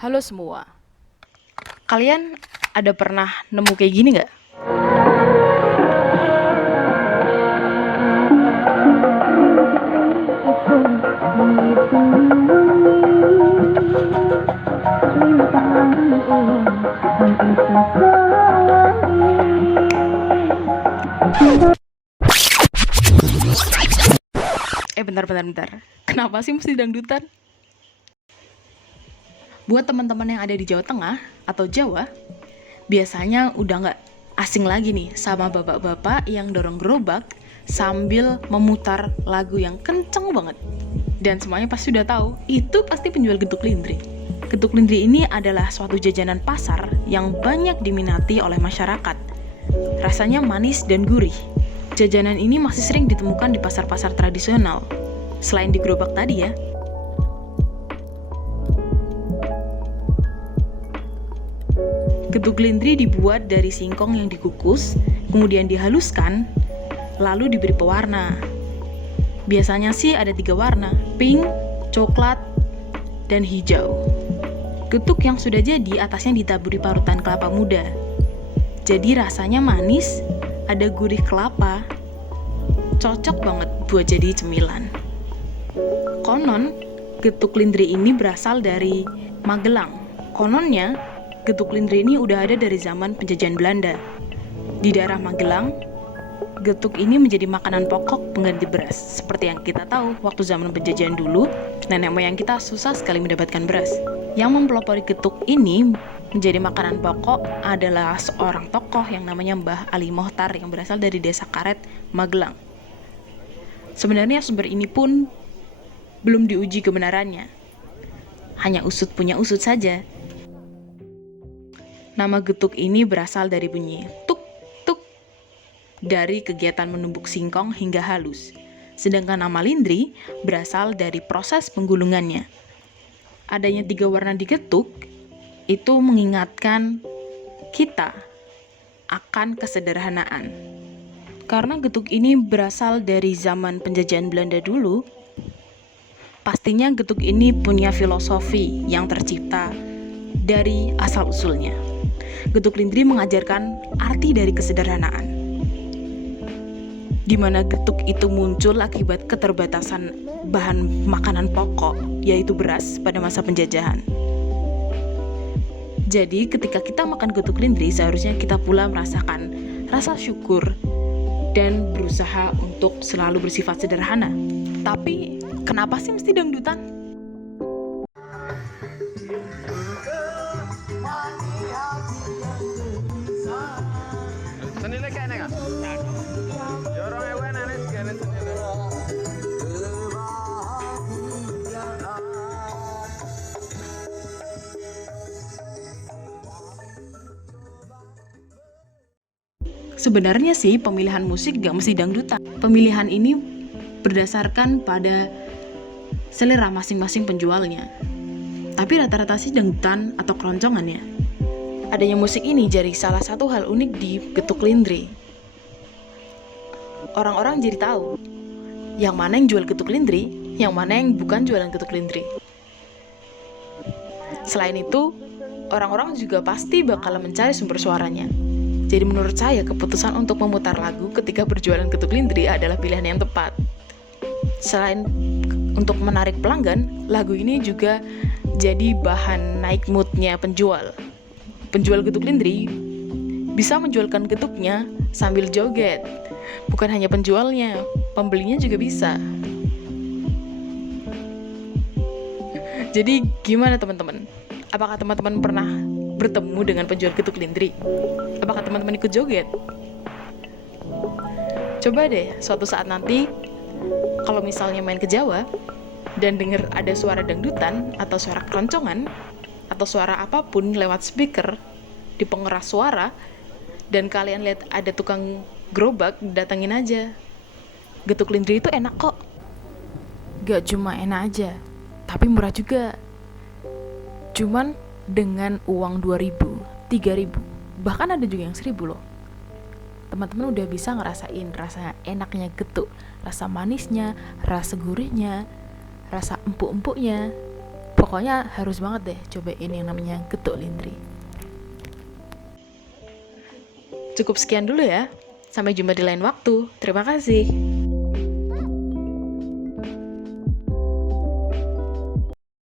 Halo semua, kalian ada pernah nemu kayak gini nggak? Bentar. Kenapa sih mesti dangdutan? Buat teman-teman yang ada di Jawa Tengah atau Jawa, biasanya udah nggak asing lagi nih sama bapak-bapak yang dorong gerobak sambil memutar lagu yang kenceng banget. Dan semuanya pasti udah tahu, itu pasti penjual getuk lindri. Getuk lindri ini adalah suatu jajanan pasar yang banyak diminati oleh masyarakat. Rasanya manis dan gurih. Jajanan ini masih sering ditemukan di pasar-pasar tradisional. Selain di gerobak tadi ya. Getuk lindri dibuat dari singkong yang dikukus, kemudian dihaluskan, lalu diberi pewarna. Biasanya sih ada 3 warna, pink, coklat, dan hijau. Getuk yang sudah jadi atasnya ditaburi parutan kelapa muda. Jadi rasanya manis, ada gurih kelapa, cocok banget buat jadi cemilan. Konon, getuk lindri ini berasal dari Magelang. Kononnya, getuk lindri ini udah ada dari zaman penjajahan Belanda. Di daerah Magelang, getuk ini menjadi makanan pokok pengganti beras. Seperti yang kita tahu, waktu zaman penjajahan dulu, nenek moyang kita susah sekali mendapatkan beras. Yang mempelopori getuk ini menjadi makanan pokok adalah seorang tokoh yang namanya Mbah Ali Mohtar yang berasal dari desa Karet, Magelang. Sebenarnya sumber ini pun belum diuji kebenarannya. Hanya usut punya usut saja. Nama getuk ini berasal dari bunyi tuk tuk dari kegiatan menumbuk singkong hingga halus. Sedangkan nama lindri berasal dari proses penggulungannya. Adanya 3 warna di getuk itu mengingatkan kita akan kesederhanaan. Karena getuk ini berasal dari zaman penjajahan Belanda dulu, pastinya getuk ini punya filosofi yang tercipta dari asal-usulnya. Getuk lindri mengajarkan arti dari kesederhanaan, di mana getuk itu muncul akibat keterbatasan bahan makanan pokok, yaitu beras pada masa penjajahan. Jadi ketika kita makan getuk lindri, seharusnya kita pula merasakan rasa syukur dan berusaha untuk selalu bersifat sederhana. Tapi kenapa sih mesti dangdutan? Senilai kayak nggak? Jorong ewen aneh segala senilai. Sebenarnya sih pemilihan musik gak mesti dangdutan. Pemilihan ini berdasarkan pada selera masing-masing penjualnya. Tapi rata-rata sih dangdutan atau keroncongan ya. Adanya musik ini jadi salah satu hal unik di getuk lindri. Orang-orang jadi tahu yang mana yang jual getuk lindri, yang mana yang bukan jualan getuk lindri. Selain itu, orang-orang juga pasti bakal mencari sumber suaranya. Jadi menurut saya keputusan untuk memutar lagu ketika berjualan getuk lindri adalah pilihan yang tepat. Selain untuk menarik pelanggan, lagu ini juga jadi bahan naik moodnya penjual. Penjual getuk lindri bisa menjualkan getuknya sambil joget. Bukan hanya penjualnya, pembelinya juga bisa. Jadi gimana teman-teman? Apakah teman-teman pernah bertemu dengan penjual getuk lindri? Apakah teman-teman ikut joget? Coba deh suatu saat nanti kalau misalnya main ke Jawa dan dengar ada suara dangdutan atau suara keroncongan atau suara apapun lewat speaker di pengeras suara dan kalian lihat ada tukang gerobak, datangin aja. Getuk lindri itu enak kok. Gak cuma enak aja, tapi murah juga. Cuman dengan uang 2.000, 3.000, bahkan ada juga yang 1.000 loh. Teman-teman udah bisa ngerasain rasa enaknya getuk, rasa manisnya, rasa gurihnya, rasa empuk-empuknya. Pokoknya harus banget deh cobain yang namanya getuk lindri. Cukup sekian dulu ya. Sampai jumpa di lain waktu. Terima kasih.